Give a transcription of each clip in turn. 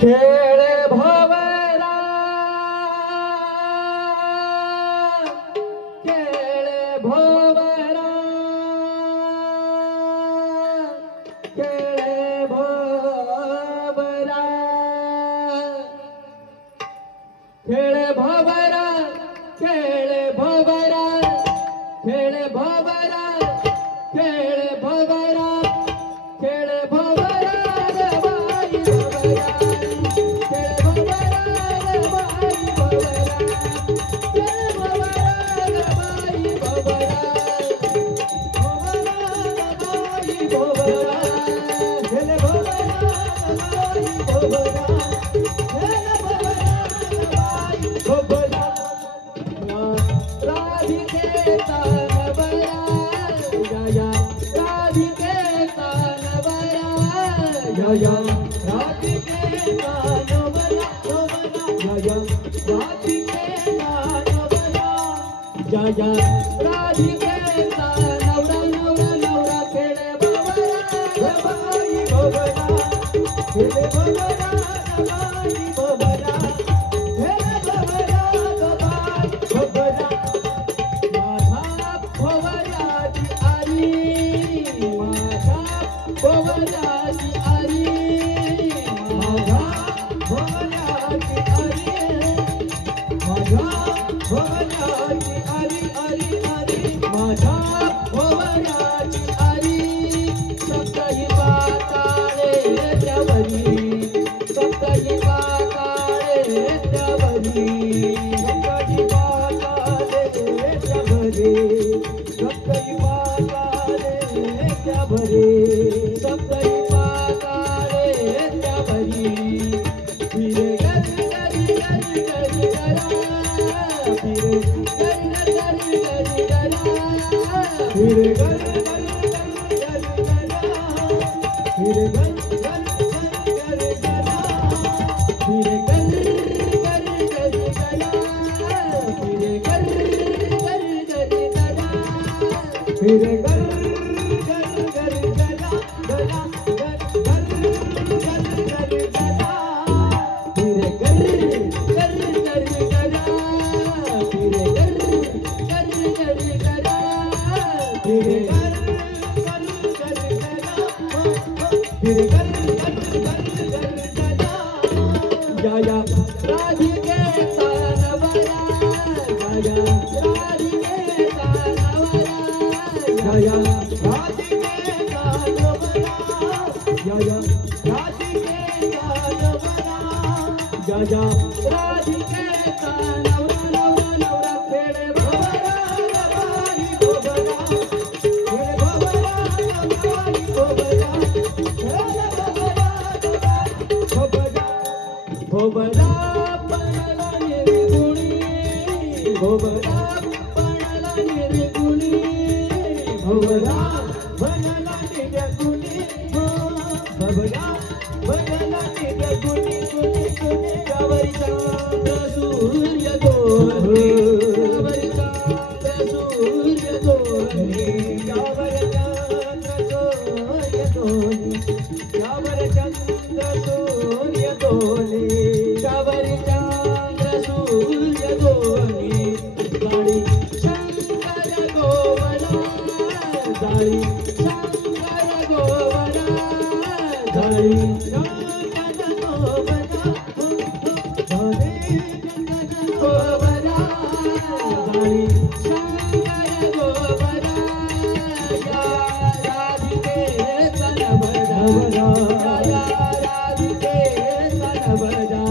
खेळ भवरा खेळ भवरा खेळ भवरा खेळ भवरा खेळ भवरा खेळ भवरा खेळ भवरा खेळ भवरा बाई भवरा खेळ भवरा बाई भवरा खेळ भवरा बाई भवरा बाई भवरा खेळ भवरा बाई भवरा खेळ भवरा बाई भवरा राधिकेचा नवरा जया राधिकेचा नवरा जया राधिकेचा नवरा जया राधिकेचा नवरा जया राधिकेचा नवरा नवरा नवरा खेळे भवरा बाई भवरा खेळे भवरा बाई भवरा खेळे भवरा बाई भवरा माझा भवराची आरी माझा भवराची आरी माझा भवराची आरी माझा भवराची आरी आरी आरी माझा भवराची आरी सप्तही पाताळे त्यावरी सप्तही पाताळे त्यावरी सप्तही पाताळे त्यावरी सप्तही पाताळे त्यावरी सप्तही पाताळे त्यावरी फिरे गरी गरी गरी गरी गरा फिरे गरी गरी गरी गरा फिरे गरी गरी गरी गरी गरा फिरे गरी गरी गरी गरा फिरे गरी गरी गरी गरा फिरे गरी गरी गरी गरा फिरे गरी गरी गरी गरा गरा गरी गरी गरी गरा फिरे गरी गरी गरी गरा फिरे गरी गरी गरी गरा फिरे गरी गरी गरी गरा फिरे गरी गरी गरी गरी गरा जया राधिकेचा नवरा जया राधिकेचा नवरा जया राधिकेचा नवरा जया राधिकेचा नवरा जया राधिकेचा नवरा नवरा नवरा खेळे भवरा बाई भवरा खेळे भवरा बाई भवरा खेळे भवरा बाई भवरा भवरा पणला निर्गुणी भवरा पणला निर्गुणी भवरा बनला निर्गुणी भवरा बनला निर्गुणी गुणी गुणी गावरी चांद्र सूर्य दोन्ही गावरी चांद्र सूर्य दोन्ही गावर चंद्र सूर्य दोन्ही गावर चंद्र सूर्य दोन्ही गावरी चंद्र सूर्य दोन्ही गाडी शंकर गोवरा गाडी शंकर गोवरा गाडी शंकर गोवरा गाडी शंकर गोवरा गाडी शंकर गोवरा या राधिकेचा नवरा या राधिकेचा नवरा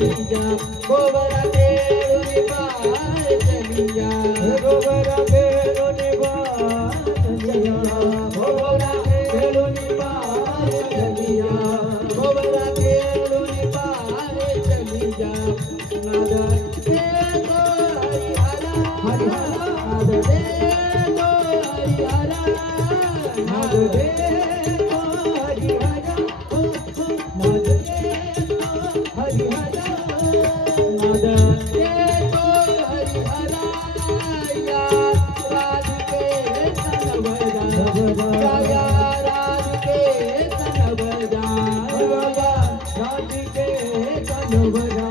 चली जा गोबरा खेळून पार चली जा गोबरा खेळून पार चली जा गोबरा खेळून पार चली जा गोबरा खेळून पार चली जा नादा दे तो हरिहरा नाद दे तो हरिहरा नाद दे तो हरिहरा नाद दे तो हरिहरा नाद दे तो हरिहरा या राधिके तनवरा या राधिके तनवरा राधिके तनवरा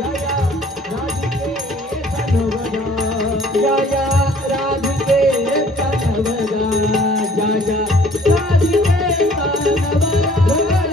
या राधिके तनवरा या राधिके तनवरा या राधिके तनवरा